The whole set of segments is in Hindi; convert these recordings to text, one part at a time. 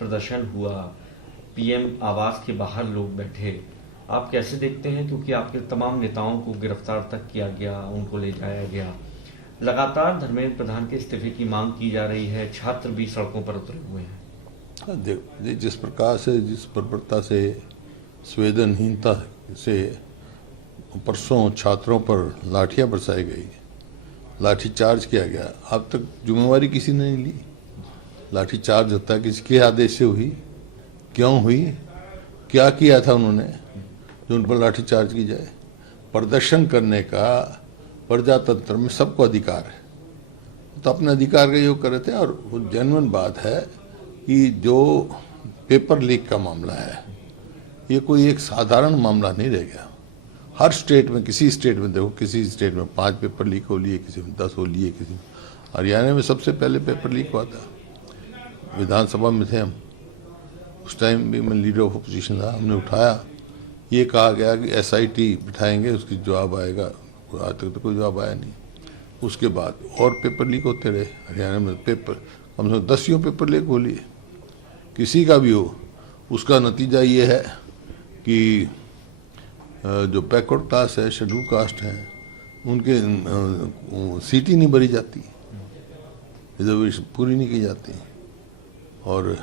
प्रदर्शन हुआ, पीएम आवास के बाहर लोग बैठे, आप कैसे देखते हैं? क्योंकि आपके तमाम नेताओं को गिरफ्तार तक किया गया, उनको ले जाया गया। लगातार धर्मेंद्र प्रधान के इस्तीफे की मांग की जा रही है, छात्र भी सड़कों पर उतरे हुए हैं। देखो, जिस प्रकार से, जिस प्रवृत्ता से, संवेदनहीनता से परसों छात्रों पर लाठियां बरसाई गई, लाठी चार्ज किया गया, अब तक जिम्मेवारी किसी ने नहीं ली। लाठी चार्ज होता है किसके आदेश से हुई, क्यों हुई, क्या किया था उन्होंने जो उन पर लाठी चार्ज की जाए? प्रदर्शन करने का प्रजातंत्र में सबको अधिकार है, तो अपने अधिकार का योग कर रहे थे। और वो जेन्युइन बात है कि जो पेपर लीक का मामला है, ये कोई एक साधारण मामला नहीं रह गया। हर स्टेट में, किसी स्टेट में देखो, किसी स्टेट में 5 पेपर लीक हो लिए, किसी में 10 हो लिए, किसी में हरियाणा में सबसे पहले पेपर लीक हुआ था। विधानसभा में थे हम, उस टाइम भी मैं लीडर ऑफ अपोजिशन था, हमने उठाया, ये कहा गया कि SIT बिठाएंगे, उसकी जवाब आएगा। आज तक तो कोई जवाब आया नहीं। उसके बाद और पेपर लीक होते रहे हरियाणा में। पेपर कम से कम 10 पेपर लीक हो लिए, किसी का भी हो। उसका नतीजा ये है कि जो बैकवर्ड क्लास है, शेड्यूल कास्ट है, उनके सीट ही नहीं भरी जाती, रिजर्वेशन पूरी नहीं की जाती। और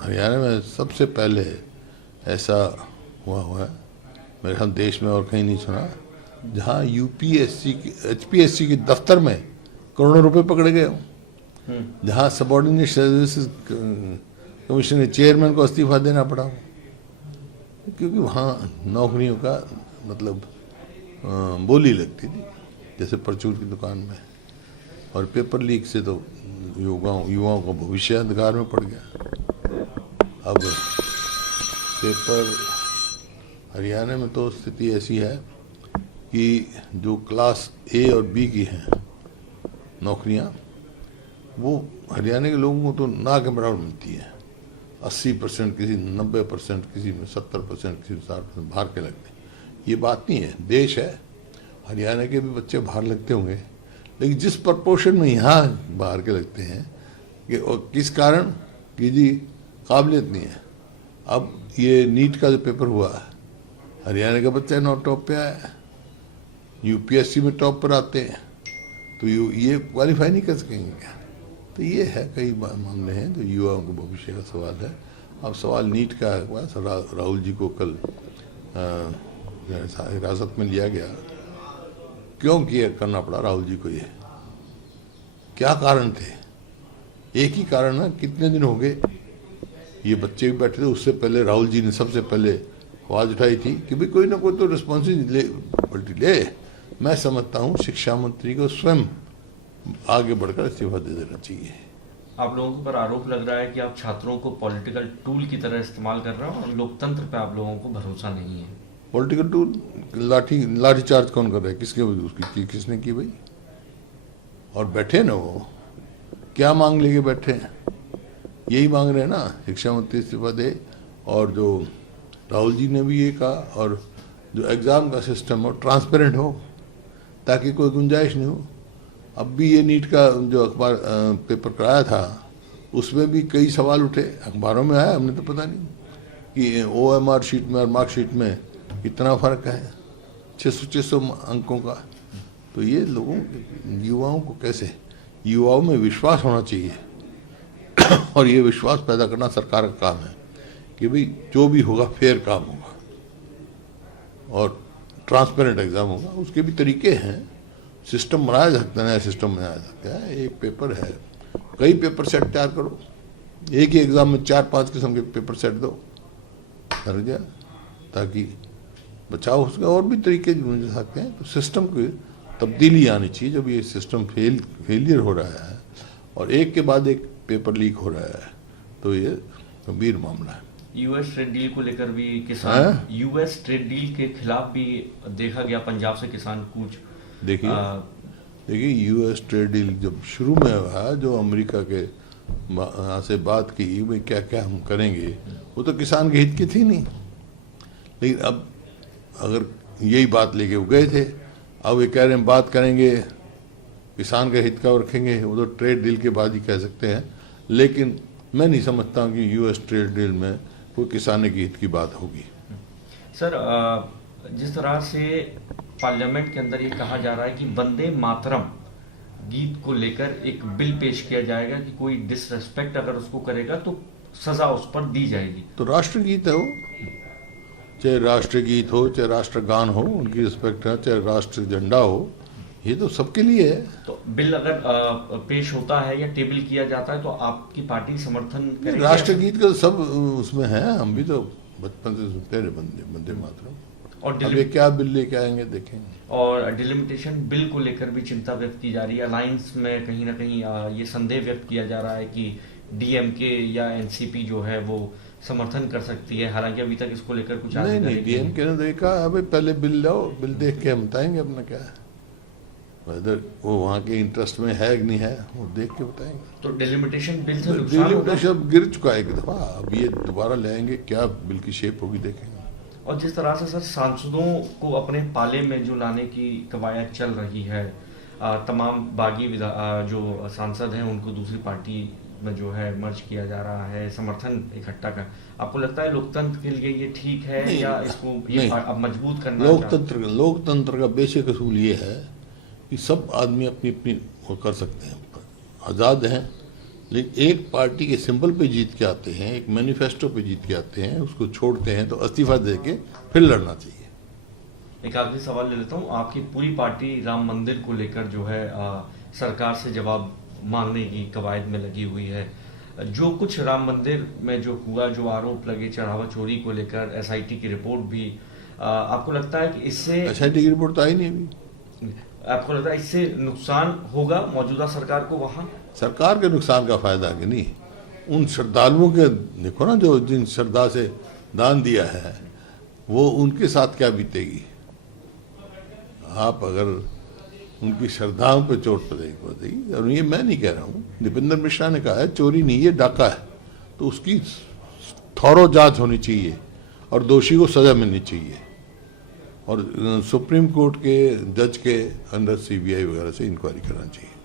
हरियाणा में सबसे पहले ऐसा हुआ है, मेरे ख्याल देश में और कहीं नहीं सुना, जहाँ UPSC की, HPSC के दफ्तर में करोड़ों रुपए पकड़े गए हों, जहाँ सबऑर्डिनेट सर्विसेज कमीशन के चेयरमैन को इस्तीफा देना पड़ा हो, क्योंकि वहाँ नौकरियों का मतलब बोली लगती थी, जैसे परचून की दुकान में। और पेपर लीक से तो युवाओं का भविष्य अंधकार में पड़ गया। अब पेपर हरियाणा में तो स्थिति ऐसी है कि जो क्लास A और B की हैं नौकरियां, वो हरियाणा के लोगों को तो ना के बराबर मिलती है। 80%, किसी 90%, किसी में 70%, किसी में 60% बाहर के लगते हैं। ये बात नहीं है, देश है, हरियाणा के भी बच्चे बाहर लगते होंगे, लेकिन जिस प्रपोर्शन में यहाँ बाहर के लगते हैं कि और किस कारण कि जी काबिलियत नहीं है। अब ये नीट का जो पेपर हुआ, हरियाणा का बच्चा नौ टॉप पे आया है, UPSC में टॉप पर आते हैं, तो ये क्वालिफाई नहीं कर सकेंगे क्या? तो ये है, कई मामले हैं जो युवाओं के भविष्य का सवाल है। अब सवाल नीट का है। राहुल जी को कल हिरासत में लिया गया, क्यों किया करना पड़ा राहुल जी को? ये क्या कारण थे? एक ही कारण है, कितने दिन हो गए ये बच्चे भी बैठे थे। उससे पहले राहुल जी ने सबसे पहले आवाज उठाई थी कि भाई कोई ना कोई तो रिस्पॉन्सिबिलिटी ले। मैं समझता हूँ शिक्षा मंत्री को स्वयं आगे बढ़कर इस्तीफा दे देना चाहिए। आप लोगों के ऊपर आरोप लग रहा है कि आप छात्रों को पॉलिटिकल टूल की तरह इस्तेमाल कर रहे हो और लोकतंत्र पे आप लोगों को भरोसा नहीं है। Political tool? लाठी चार्ज कौन कर रहा है? किसके उसकी किसने की भाई? और बैठे ना, वो क्या मांग लेके बैठे हैं? यही मांग रहे हैं ना, शिक्षा मंत्री इस्तीफा दे। और जो राहुल जी ने भी ये कहा, और जो एग्ज़ाम का सिस्टम हो ट्रांसपेरेंट हो, ताकि कोई गुंजाइश नहीं हो। अब भी ये नीट का जो अखबार पेपर कराया था, उसमें भी कई सवाल उठे, अखबारों में आया, हमने तो पता नहीं कि OMR शीट में और मार्कशीट में इतना फ़र्क है 600 अंकों का। तो ये लोगों, युवाओं को कैसे, युवाओं में विश्वास होना चाहिए और ये विश्वास पैदा करना सरकार का काम है कि भाई जो भी होगा फेयर काम होगा और ट्रांसपेरेंट एग्ज़ाम होगा। उसके भी तरीके हैं, सिस्टम बनाया जा सकता है, नया सिस्टम बनाया जा सकता है। एक पेपर है, कई पेपर सेट तैयार करो, एक ही एग्ज़ाम में 4-5 किस्म के पेपर सेट दो, कर गया, ताकि बचाव हो सके। और भी तरीके मिल सकते हैं। तो सिस्टम की तब्दीली आनी चाहिए। जब ये सिस्टम फेलियर हो रहा है और एक के बाद एक पेपर लीक हो रहा है, तो ये गंभीर मामला है। US ट्रेड डील को लेकर भी किसान, US ट्रेड डील के खिलाफ भी देखा गया पंजाब से किसान कूच। देखिए US ट्रेड डील जब शुरू में हुआ, जो अमेरिका के यहाँ से बात की भाई क्या क्या हम करेंगे, वो तो किसान के हित की थी नहीं। लेकिन अब अगर यही बात लेके वो गए थे, अब ये कह रहे हैं बात करेंगे, किसान का हित का रखेंगे, वो तो ट्रेड डील के बाद ही कह सकते हैं। लेकिन मैं नहीं समझता कि यूएस ट्रेड डील में कोई किसान के हित की बात होगी। सर, जिस तरह से पार्लियामेंट के अंदर ये कहा जा रहा है कि वंदे मातरम गीत को लेकर एक बिल पेश किया जाएगा कि कोई डिसरेस्पेक्ट अगर उसको करेगा तो सजा उस पर दी जाएगी। तो राष्ट्रगीत है वो, चाहे राष्ट्रगीत हो चाहे राष्ट्रगान हो, उनकी रिस्पेक्ट है, चाहे राष्ट्र झंडा हो, ये तो सबके लिए है। तो बिल अगर पेश होता है या टेबल किया जाता है तो आपकी पार्टी समर्थन करेगी? राष्ट्रगीत का सब उसमें है, हम भी तो बचपन से सुनते रहे वंदे मातरम। और अब ये क्या बिल लेके आएंगे देखेंगे। और डिलिमिटेशन बिल को लेकर भी चिंता व्यक्त की जा रही है। अलायंस में कहीं ना कहीं ये संदेह व्यक्त किया जा रहा है कि डीएमके या एनसीपी जो है वो समर्थन कर सकती है, हालांकि अभी तक इसको लेकर कुछ नहीं, डीएमके ने देखा अभी पहले बिल लाओ, बिल देख के हम बताएंगे अपना क्या है, वेदर वो वहाँ के इंटरेस्ट में है कि नहीं है, वो देख के बताएंगे। तो डिलिमिटेशन बिल से नुकसान होगा? डिलिमिटेशन गिर चुका है एक दफा, अब ये दोबारा लाएंगे, क्या बिल की शेप होगी देखेंगे। और जिस तरह से सर सांसदों को अपने पाले में जो लाने की कवायद चल रही है, तमाम बागी जो सांसद हैं उनको दूसरी पार्टी में जो है मर्ज किया जा रहा है, समर्थन इकट्ठा कर, आपको लगता है लोकतंत्र के लिए ये ठीक है या इसको ये अब मजबूत करना? लोकतंत्र का बेसिक असूल ये है कि सब आदमी अपनी अपनी वो कर सकते हैं, आज़ाद हैं, लेकिन एक पार्टी के सिंबल पे जीत के आते हैं, एक मैनिफेस्टो पे जीत के आते हैं, उसको छोड़ते हैं तो इस्तीफा दे के फिर लड़ना चाहिए। एक आखिरी सवाल ले लेता हूँ, आपकी पूरी पार्टी राम मंदिर को लेकर जो है सरकार से जवाब मांगने की कवायद में लगी हुई है। जो कुछ राम मंदिर में जो हुआ, जो आरोप लगे चढ़ावा चोरी को लेकर, एसआईटी की रिपोर्ट भी, आपको लगता है कि इससे एसआईटी की रिपोर्ट तो आई नहीं अभी, आपको लगता है इससे नुकसान होगा मौजूदा सरकार को? वहाँ सरकार के नुकसान का फायदा कि नहीं, उन श्रद्धालुओं के देखो ना, जो जिन श्रद्धा से दान दिया है वो उनके साथ क्या बीतेगी। आप अगर उनकी श्रद्धाओं पे चोट पड़ेगी, और ये मैं नहीं कह रहा हूँ, दीपेंद्र मिश्रा ने कहा है चोरी नहीं ये डाका है, तो उसकी थॉरो जांच होनी चाहिए और दोषी को सजा मिलनी चाहिए, और सुप्रीम कोर्ट के जज के अंडर सीबीआई वगैरह से इंक्वायरी करना चाहिए।